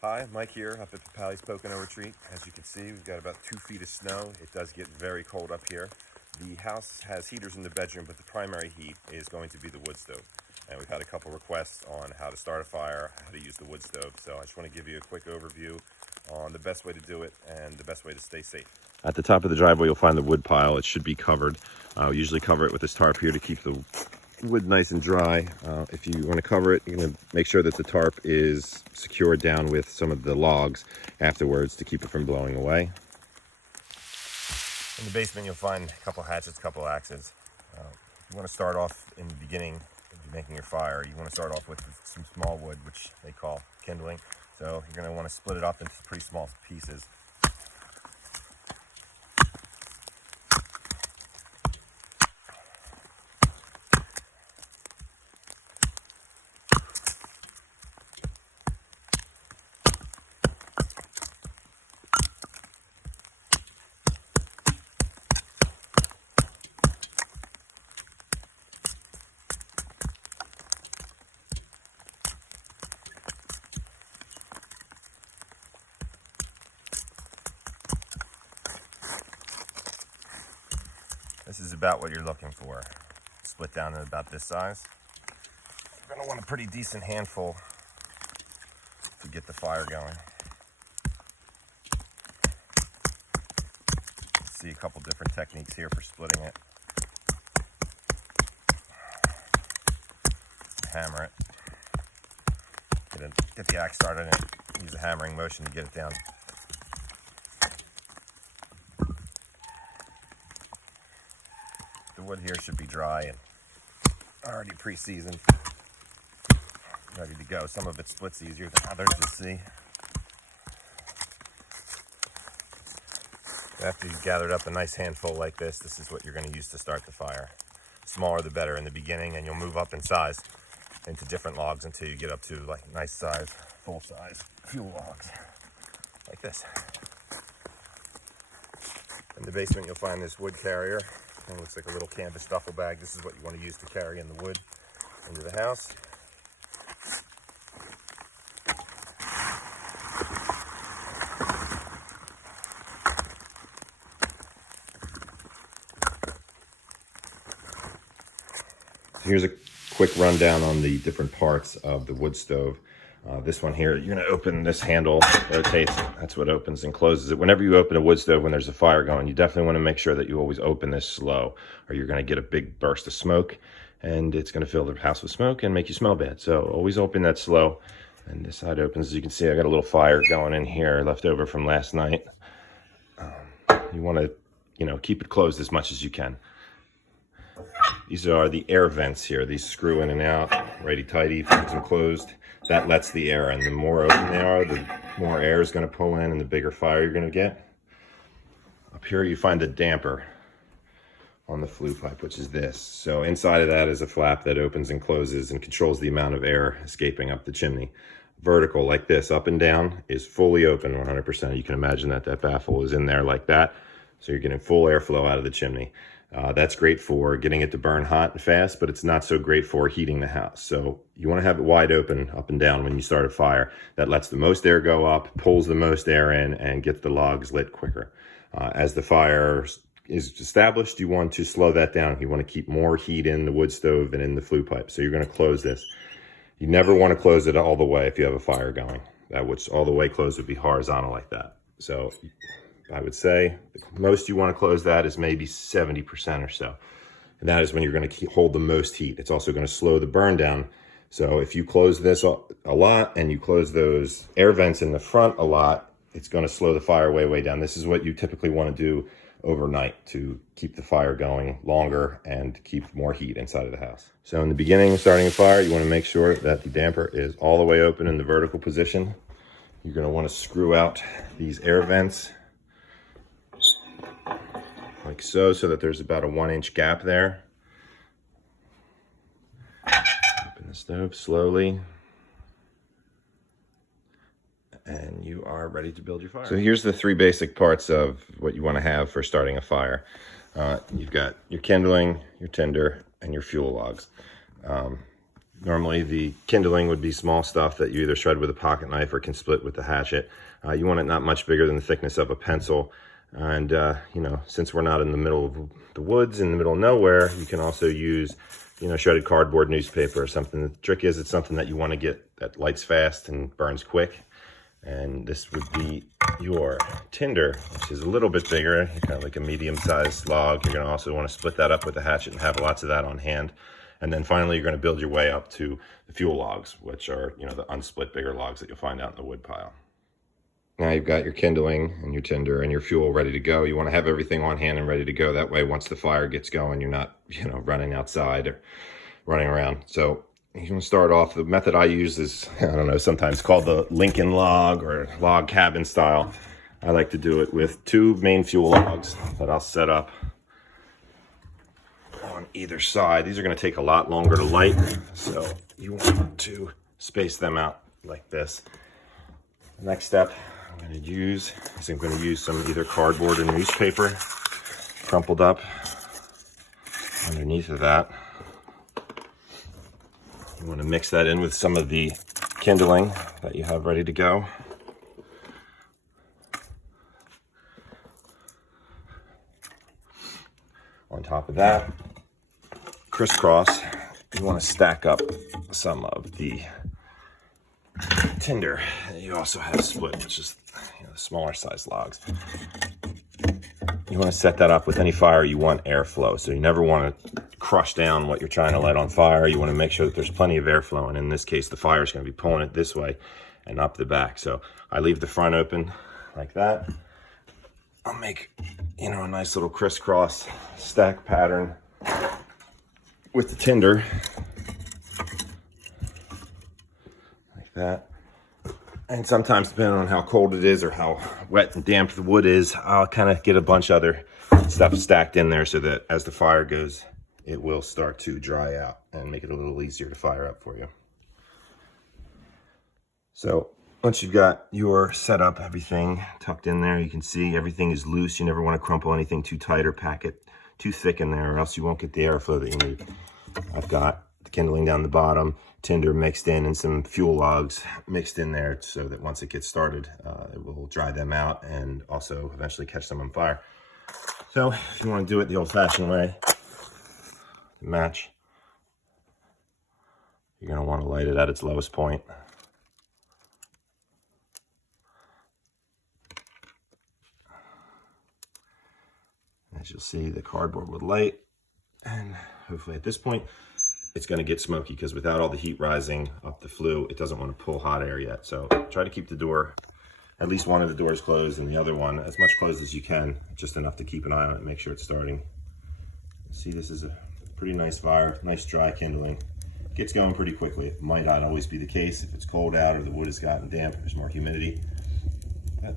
Hi, Mike here up at Papale's Pocono Retreat. As you can see, we've got about 2 feet of snow. It does get very cold up here. The house has heaters in the bedroom, but the primary heat is going to be the wood stove. And we've had a couple requests on how to start a fire, how to use the wood stove. So I just want to give you a quick overview on the best way to do it and the best way to stay safe. At the top of the driveway, you'll find the wood pile. It should be covered. We usually cover it with this tarp here to keep the wood nice and dry. If you want to cover it, you're going to make sure that the tarp is secured down with some of the logs afterwards to keep it from blowing away. In the basement, you'll find a couple hatchets, a couple axes. You want to start off in the beginning of making your fire. You want to start off with some small wood, which they call kindling. So you're going to want to split it up into pretty small pieces. This is about what you're looking for. Split down to about this size. You're going to want a pretty decent handful to get the fire going. See a couple different techniques here for splitting it. Hammer it. Get the axe started and use a hammering motion to get it down. The wood here should be dry and already pre-seasoned, ready to go. Some of it splits easier than others, you'll see. After you've gathered up a nice handful like this, this is what you're going to use to start the fire. Smaller the better in the beginning, and you'll move up in size into different logs until you get up to like nice size, full size fuel logs, like this. In the basement, you'll find this wood carrier. It looks like a little canvas duffel bag. This is what you want to use to carry in the wood into the house. So here's a quick rundown on the different parts of the wood stove. This one here, you're going to open this handle, rotates. That's what opens and closes it. Whenever you open a wood stove when there's a fire going, you definitely want to make sure that you always open this slow, or you're going to get a big burst of smoke, and it's going to fill the house with smoke and make you smell bad. So always open that slow. And this side opens. As you can see, I got a little fire going in here left over from last night. You want to, keep it closed as much as you can. These are the air vents here. These screw in and out, righty-tighty, keeps them closed. That lets the air in. The more open they are, the more air is going to pull in and the bigger fire you're going to get. Up here you find the damper on the flue pipe, which is this. So inside of that is a flap that opens and closes and controls the amount of air escaping up the chimney. Vertical, like this, up and down, is fully open 100%. You can imagine that baffle is in there like that. So you're getting full airflow out of the chimney. That's great for getting it to burn hot and fast, but it's not so great for heating the house. So you want to have it wide open up and down when you start a fire. That lets the most air go up, pulls the most air in, and gets the logs lit quicker. As the fire is established, you want to slow that down. You want to keep more heat in the wood stove and in the flue pipe. So you're going to close this. You never want to close it all the way if you have a fire going. That would all the way closed would be horizontal like that. So I would say the most you want to close that is maybe 70% or so. And that is when you're going to hold the most heat. It's also going to slow the burn down. So if you close this a lot and you close those air vents in the front a lot, it's going to slow the fire way down. This is what you typically want to do overnight to keep the fire going longer and keep more heat inside of the house. So in the beginning of starting a fire, you want to make sure that the damper is all the way open in the vertical position. You're going to want to screw out these air vents like so that there's about a 1-inch gap there. Open the stove slowly, and you are ready to build your fire. So here's the 3 basic parts of what you want to have for starting a fire. You've got your kindling, your tinder, and your fuel logs. Normally the kindling would be small stuff that you either shred with a pocket knife or can split with the hatchet. You want it not much bigger than the thickness of a pencil. And, you know, since we're not in the middle of the woods, in the middle of nowhere, you can also use, you know, shredded cardboard newspaper or something. The trick is it's something that you want to get that lights fast and burns quick. And this would be your tinder, which is a little bit bigger, kind of like a medium-sized log. You're going to also want to split that up with a hatchet and have lots of that on hand. And then finally, you're going to build your way up to the fuel logs, which are, you know, the unsplit bigger logs that you'll find out in the wood pile. Now you've got your kindling and your tinder and your fuel ready to go. You want to have everything on hand and ready to go. That way, once the fire gets going, you're not, you know, running outside or running around. So you can start off. The method I use is, I don't know, sometimes called the Lincoln log or log cabin style. I like to do it with 2 main fuel logs that I'll set up on either side. These are going to take a lot longer to light, so you want to space them out like this. The next step I'm going to use is I'm going to use some either cardboard or newspaper crumpled up underneath of that. You want to mix that in with some of the kindling that you have ready to go. On top of that, crisscross, you want to stack up some of the tinder. You also have split, which is, you know, the smaller size logs. You want to set that up with any fire you want airflow. So you never want to crush down what you're trying to light on fire. You want to make sure that there's plenty of airflow. And in this case, the fire is going to be pulling it this way and up the back. So I leave the front open like that. I'll make, you know, a nice little crisscross stack pattern with the tinder. Like that. And sometimes, depending on how cold it is or how wet and damp the wood is, I'll kind of get a bunch of other stuff stacked in there so that as the fire goes, it will start to dry out and make it a little easier to fire up for you. So once you've got your setup, everything tucked in there, you can see everything is loose. You never want to crumple anything too tight or pack it too thick in there, or else you won't get the airflow that you need. I've got the kindling down the bottom, tinder mixed in, and some fuel logs mixed in there so that once it gets started, it will dry them out and also eventually catch them on fire. So if you want to do it the old-fashioned way, match, you're going to want to light it at its lowest point. As you'll see, the cardboard would light, and hopefully at this point it's going to get smoky, because without all the heat rising up the flue, it doesn't want to pull hot air yet. So try to keep the door, at least one of the doors closed and the other one as much closed as you can, just enough to keep an eye on it and make sure it's starting. See, this is a pretty nice fire, nice dry kindling. Gets going pretty quickly. It might not always be the case if it's cold out or the wood has gotten damp, there's more humidity. But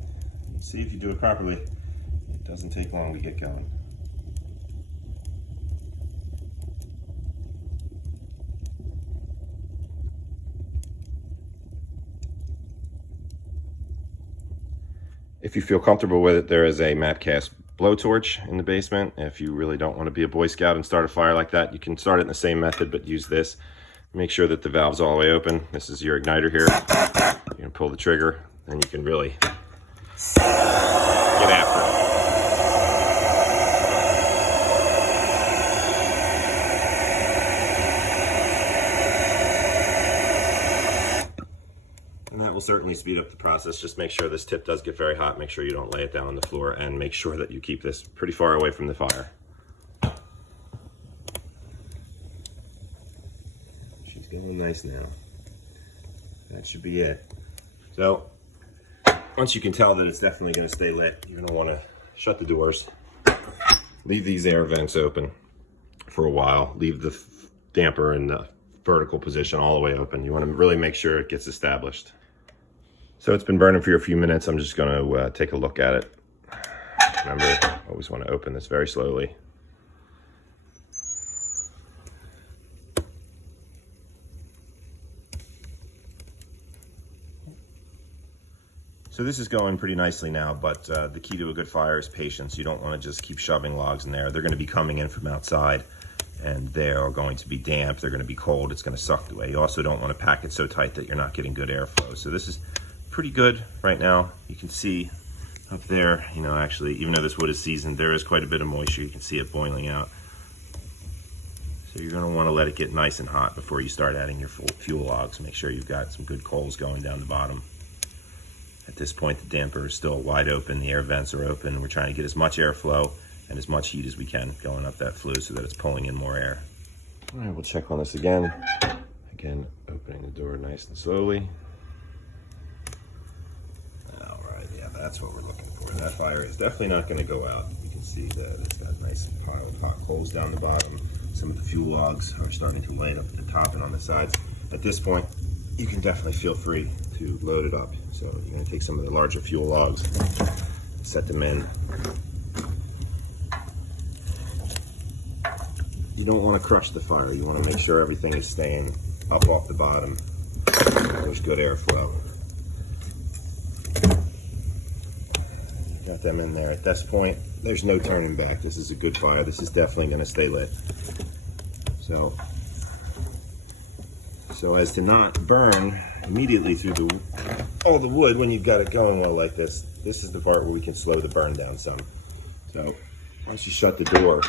see, if you do it properly, it doesn't take long to get going. If you feel comfortable with it, there is a mat cast blowtorch in the basement. If you really don't want to be a Boy Scout and start a fire like that, you can start it in the same method, but use this. Make sure that the valve's all the way open. This is your igniter here. You're gonna pull the trigger, and you can really get after it. And that will certainly speed up the process. Just make sure this tip does get very hot. Make sure you don't lay it down on the floor, and make sure that you keep this pretty far away from the fire. She's going nice now. That should be it. So once you can tell that it's definitely going to stay lit, you're going to want to shut the doors. Leave these air vents open for a while. Leave the damper in the vertical position all the way open. You want to really make sure it gets established. So it's been burning for a few minutes. I'm just going to take a look at it. Remember, always want to open this very slowly. So this is going pretty nicely now, but the key to a good fire is patience. You don't want to just keep shoving logs in there. They're going to be coming in from outside, and they are going to be damp, they're going to be cold, it's going to suck away. You also don't want to pack it so tight that you're not getting good airflow. So this is pretty good right now. You can see up there, you know, actually, even though this wood is seasoned, there is quite a bit of moisture. You can see it boiling out. So you're going to want to let it get nice and hot before you start adding your fuel logs. Make sure you've got some good coals going down the bottom. At this point, the damper is still wide open, the air vents are open. We're trying to get as much airflow and as much heat as we can going up that flue so that it's pulling in more air. All right, we'll check on this again. Again, opening the door nice and slowly. All right, yeah, that's what we're looking for. That fire is definitely not going to go out. You can see that it's got a nice pile of hot coals down the bottom. Some of the fuel logs are starting to light up at the top and on the sides. At this point, you can definitely feel free to load it up. So you're going to take some of the larger fuel logs, set them in. You don't want to crush the fire. You want to make sure everything is staying up off the bottom. There's good airflow. Got them in there. At this point, there's no turning back. This is a good fire. This is definitely going to stay lit. So as to not burn immediately through all the wood when you've got it going well like this, this is the part where we can slow the burn down some. So once you shut the door,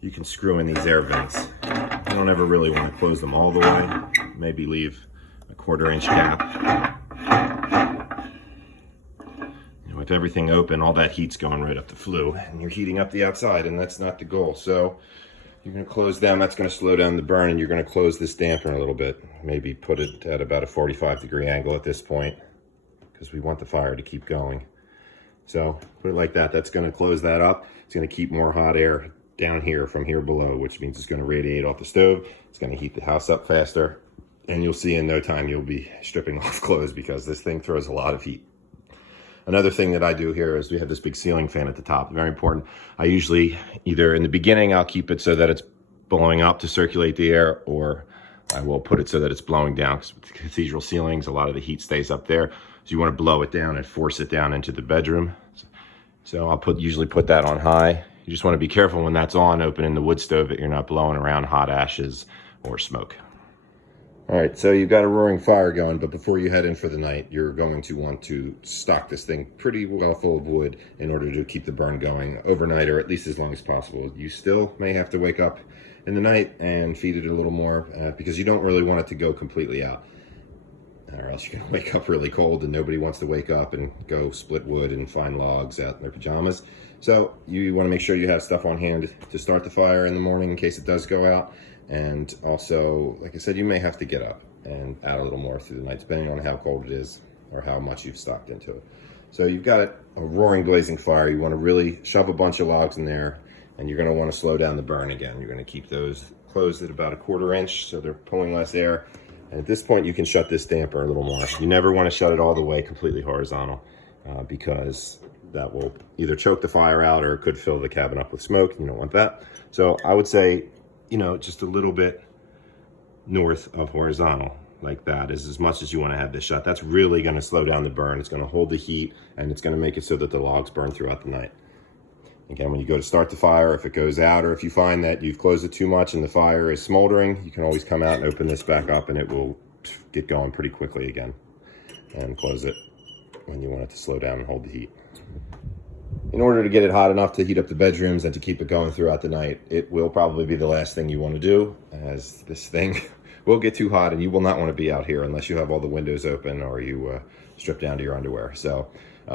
you can screw in these air vents. You don't ever really want to close them all the way. Maybe leave a 1/4 inch gap. And with everything open, all that heat's going right up the flue, and you're heating up the outside, and that's not the goal. So you're going to close down. That's going to slow down the burn, and you're going to close this damper a little bit. Maybe put it at about a 45-degree angle at this point, because we want the fire to keep going. So put it like that. That's going to close that up. It's going to keep more hot air down here from here below, which means it's going to radiate off the stove. It's going to heat the house up faster, and you'll see in no time you'll be stripping off clothes because this thing throws a lot of heat. Another thing that I do here is we have this big ceiling fan at the top. Very important. I usually either in the beginning I'll keep it so that it's blowing up to circulate the air, or I will put it so that it's blowing down, because with the cathedral ceilings a lot of the heat stays up there. So you want to blow it down and force it down into the bedroom. So I'll usually put that on high. You just want to be careful when that's on, opening the wood stove, that you're not blowing around hot ashes or smoke. All right, so you've got a roaring fire going, but before you head in for the night, you're going to want to stock this thing pretty well full of wood in order to keep the burn going overnight, or at least as long as possible. You still may have to wake up in the night and feed it a little more because you don't really want it to go completely out, or else you're gonna wake up really cold, and nobody wants to wake up and go split wood and find logs out in their pajamas. So you want to make sure you have stuff on hand to start the fire in the morning in case it does go out. And also, like I said, you may have to get up and add a little more through the night, depending on how cold it is or how much you've stocked into it. So you've got a roaring, blazing fire. You want to really shove a bunch of logs in there, and you're going to want to slow down the burn again. You're going to keep those closed at about a 1/4 inch so they're pulling less air. And at this point, you can shut this damper a little more. You never want to shut it all the way completely horizontal because that will either choke the fire out or it could fill the cabin up with smoke. You don't want that. So I would say, you know, just a little bit north of horizontal like that is as much as you want to have this shut. That's really going to slow down the burn. It's going to hold the heat, and it's going to make it so that the logs burn throughout the night. Again, when you go to start the fire, if it goes out, or if you find that you've closed it too much and the fire is smoldering, you can always come out and open this back up, and it will get going pretty quickly again, and close it when you want it to slow down and hold the heat. In order to get it hot enough to heat up the bedrooms and to keep it going throughout the night, it will probably be the last thing you want to do, as this thing will get too hot and you will not want to be out here unless you have all the windows open or you strip down to your underwear. So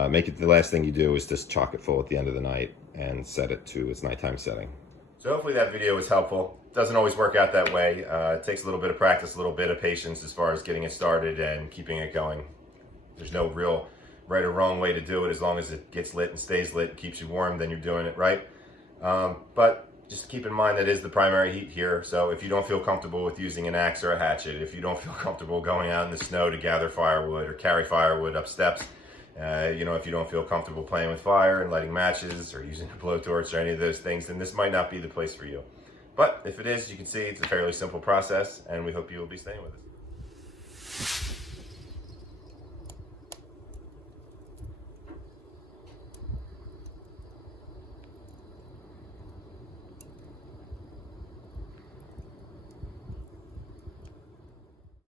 make it the last thing you do is just chock it full at the end of the night and set it to its nighttime setting. So hopefully that video was helpful. It doesn't always work out that way. It takes a little bit of practice, a little bit of patience as far as getting it started and keeping it going. There's no real right or wrong way to do it. As long as it gets lit and stays lit, keeps you warm, then you're doing it right. But just keep in mind that is the primary heat here. So if you don't feel comfortable with using an axe or a hatchet, if you don't feel comfortable going out in the snow to gather firewood or carry firewood up steps, you know, if you don't feel comfortable playing with fire and lighting matches or using a blowtorch or any of those things, then this might not be the place for you. But if it is, you can see it's a fairly simple process, and we hope you will be staying with us.